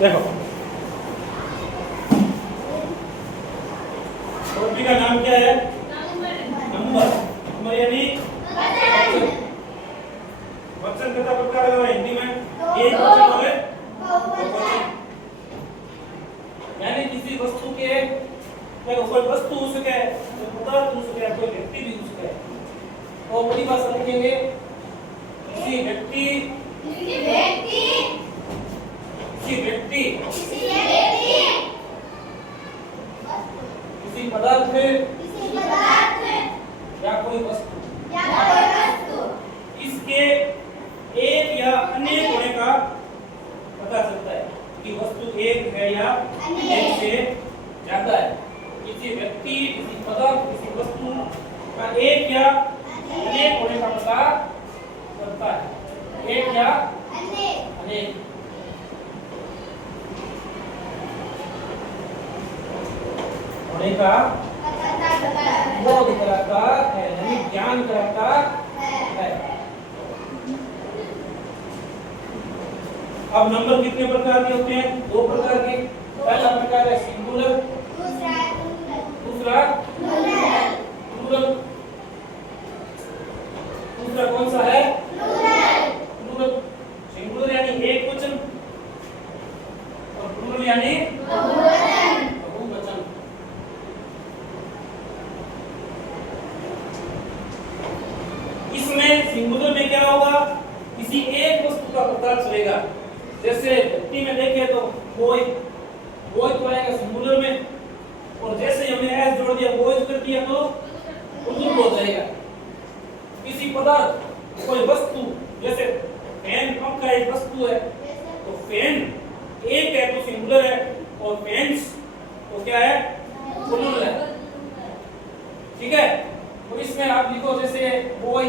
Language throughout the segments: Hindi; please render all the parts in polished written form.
देखो टॉपिक का नाम क्या है? नंबर। नंबर यानी वचन कितना प्रकार है हिंदी में? एक वचन और बहुवचन। यानी किसी वस्तु के देखो कोई वस्तु हो सके, कोई पदार्थ हो सके, कोई व्यक्ति भी हो सके, तो बड़ी भाषा लिखेंगे किसी व्यक्ति किसी पदार्थ या कोई वस्तु इसके एक या अनेक होने का पता चलता है कि वस्तु एक है या एक से ज्यादा है। किसी व्यक्ति, किसी पदार्थ, किसी वस्तु का एक या अनेक होने का पता चलता है। एक या अनेक होने का बोध कराता है, यानी ज्ञान कराता है। अब नंबर कितने प्रकार के होते हैं? दो प्रकार के। पहला प्रकार है सिंगुलर, दूसरा प्लूरल। दूसरा कौन सा है? प्लूरल। सिंगुलर यानी एक वचन और प्लूरल यानी बहुवचन। इसमें सिंगुलर में क्या होगा? किसी एक वस्तु का पता चलेगा। जैसे व्यक्ति में देखें तो कोई तो आएगा सिंगुलर में, और जैसे हमने एस जोड़ दिया, बॉयज कर दिया तो प्लूरल हो जाएगा। किसी पदार्थ, कोई वस्तु, जैसे फैन, पंखा एक वस्तु है, तो फैन एक है तो सिंगुलर है, और फैन्स तो क्या है? प्लूरल है। ठीक है? तो इसमें आप लिखो जैसे बॉय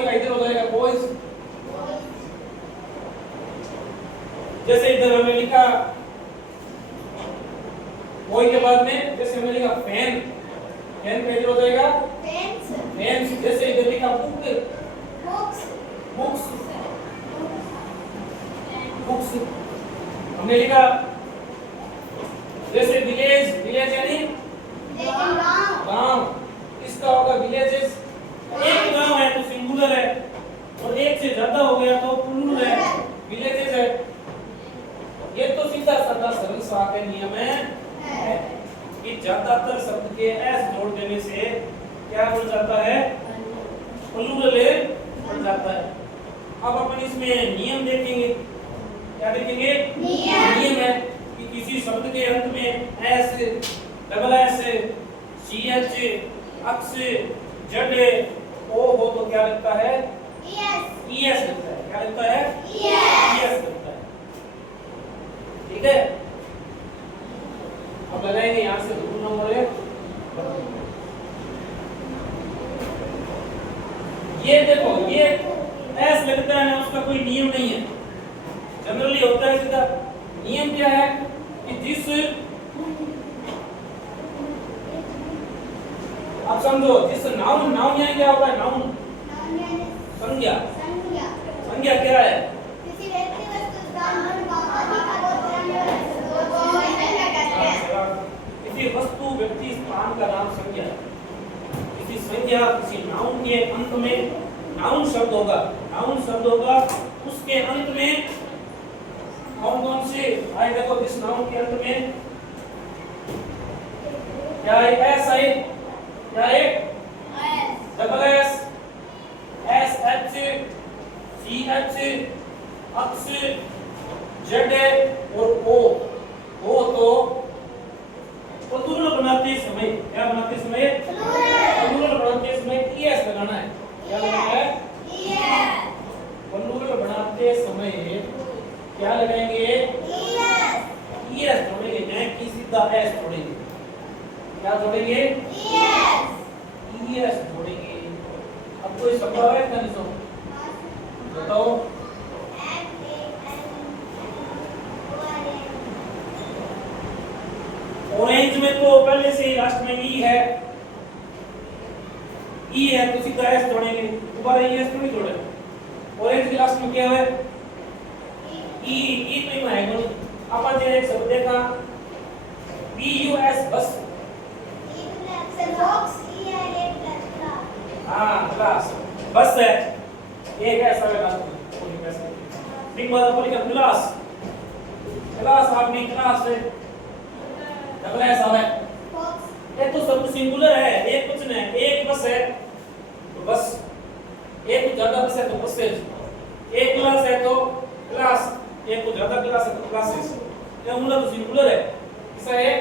का इधर हो जाएगा बॉयज। जैसे इधर हमने लिखा बॉय के बाद में जैसे हमने लिखा फैन का इधर हो जाएगा फैन्स। जैसे इधर लिखा बुक्स हमने लिखा। जैसे विलेज यानी गांव, इसका होगा विलेजेस। एक गांव है तो सिंगुलर है, और एक से ज्यादा हो गया तो प्लूरल है, विलेजेस है। ये तो सीधा साधा सरल सा का नियम है कि ज्यादातर शब्द के एस जोड़ देने से क्या बन जाता है? प्लूरल बन जाता है। अब अपन इसमें नियम देखेंगे। क्या देखेंगे? नियम है कि किसी शब्द के अंत में S, double S, C H, X, Z, O हो तो क्या लगता है? ईएस लगता है। क्या लगता है? ईएस लगता है। ठीक है? अब लगाएंगे यहां से 2 नंबर है। ये देखो, ये एस लगता है ना, उसका कोई नियम नहीं है। जनरली होता है सीधा। नियम क्या है कि जिस, आप समझो, जिस नाउन यानी क्या होता है? नाउन संज्ञा क्या है? किसी व्यक्ति, वस्तु, स्थान, किसी वस्तु, व्यक्ति, स्थान का नाम संज्ञा। किसी संज्ञा, किसी नाउन के अंत में नाउन शब्द होगा, उसके अंत में कौन से आए? देखो, जिस नाउन के अंत में क्या है? एस आए, क्या है? Double S, S H, C H, X, Z और ओ तो प्लूरल बनाते समय क्या बनाते समय? प्लूरल बनाते समय ईएस लगाना है। क्या लगाना है? ईएस। प्लूरल बनाते समय क्या लगाएंगे? ईएस जोड़ेंगे, न कि सीधा एस जोड़ेंगे। क्या जोड़ेंगे? ईएस जोड़ेंगे। अब कोई संभव है क्या? नहीं बताओ। ऑरेंज में तो पहले से ही लास्ट में ई है तो सीधा एस जोड़ेंगे। दोबारा ई एस नहीं जोड़ेंगे। ऑरेंज के लास्ट में क्या है? ई तो है कोनी अपन जे एक शब्द देखा BUS बस हां क्लास बस है एक ऐसा है क्लास पूरी कैसे बिग बात बोली का क्लास क्लास आपने क्लास है अगला ऐसा है ये तो सब सिंगुलर है एक कुछ नहीं एक बस है तो बस एक को ज्यादा बस है तो बसेज एक क्लास है तो क्लास एक को ज्यादा क्लास है तो क्लासेस ये मतलब सिंगुलर है ऐसा है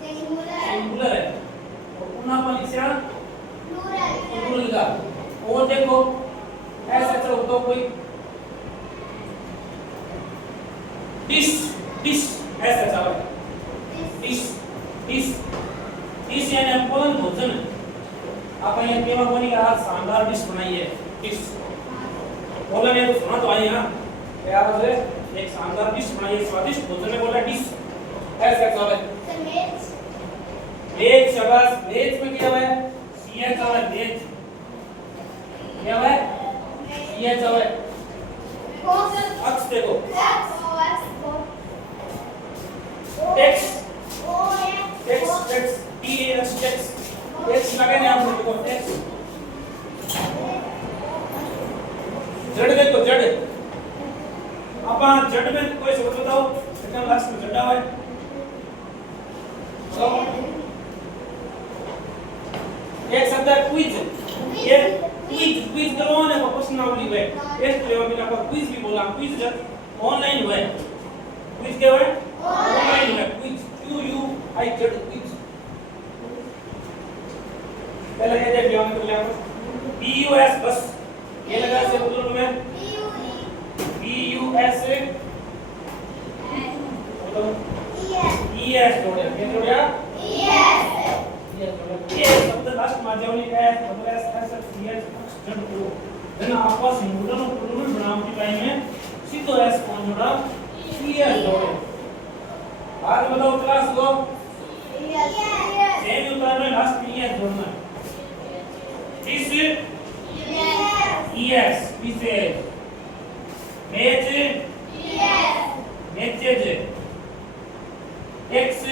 सिंगुलर है और पुनः अपन इसे प्लूरल का और देखो ऐसे चलो तो कोई डिश डिश ऐसे चलो डिश डिश डिश यानी अपन भोजन अपन ये केवा कोनी का आज शानदार डिश बनाई है डिश बोला ने तो सुना तो आई ना यार मुझे एक शानदार डिश बनाई है स्वादिष्ट भोजन में बोला डिश ऐसे चलो वेज शाबाश वेज में क्या है सीएच और वेज क्या है सीएच और अक्स देखो टेक्स टेक्स टीएक्स टेक्स टेक्स लगे ना आप देखो टेक्स जड़ देखो जड़ अपन जड़ में कोई शब्द बताओ इसका लास्ट में जड़ा है तो एक शब्द है क्विज ये क्विज करवाने का प्रश्नावली है एक लेवल में आपका क्विज भी बोला क्विज जब ऑनलाइन हुआ है क्विज क्या है ऑनलाइन है क्विज QUIZ क्विज पहले ये देख लिया हमने तो BUS बस ये लगा से उत्तर में BUS ES जोड़े ये जोड़िया ये शब्द लास्ट माध्यमनी का है मतलब ऐसा सीएच जड़ को देना आपका सिंगुलर और प्लूरल बनावटी लाइन में सीधो एस कौन जोड़ा सीएस जोड़े आगे बताओ क्लास को सेम उत्तर में लास्ट में ES जोड़ना है दिस ES पीछे मैच मैचेज X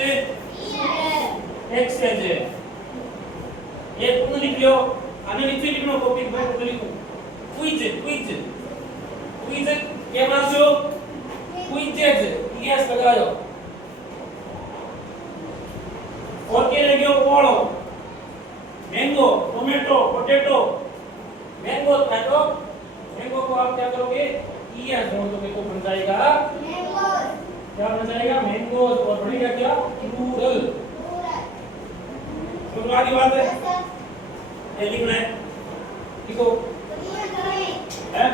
एक्सेज ये तुम लिख लो आने नीचे लिखना कॉपी पे लिखो क्विज क्विज क्विज क्या मानो क्विजेज यस लगाओ और क्या लगे ओलो मैंगो टोमेटो पोटैटो मैंगो था तो मैंगो को आप क्या करोगे यस जोड़ दोगे तो बन जाएगा मैंगो क्या बन जाएगा मैंगो और बढ़ेगा क्या प्लूरल तो आगे बात है ये लिखना है लिखो हैं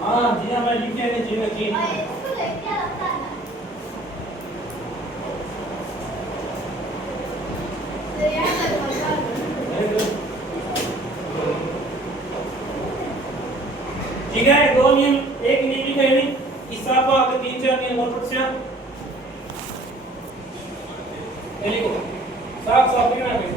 हां जी मैं लिखने ने जी में जी ठीक है दो नियम एक नियम लिखा है नहीं इसका को अगर 3-4 नियम और पढ़ से ये लिखो साफ साफ लिखना है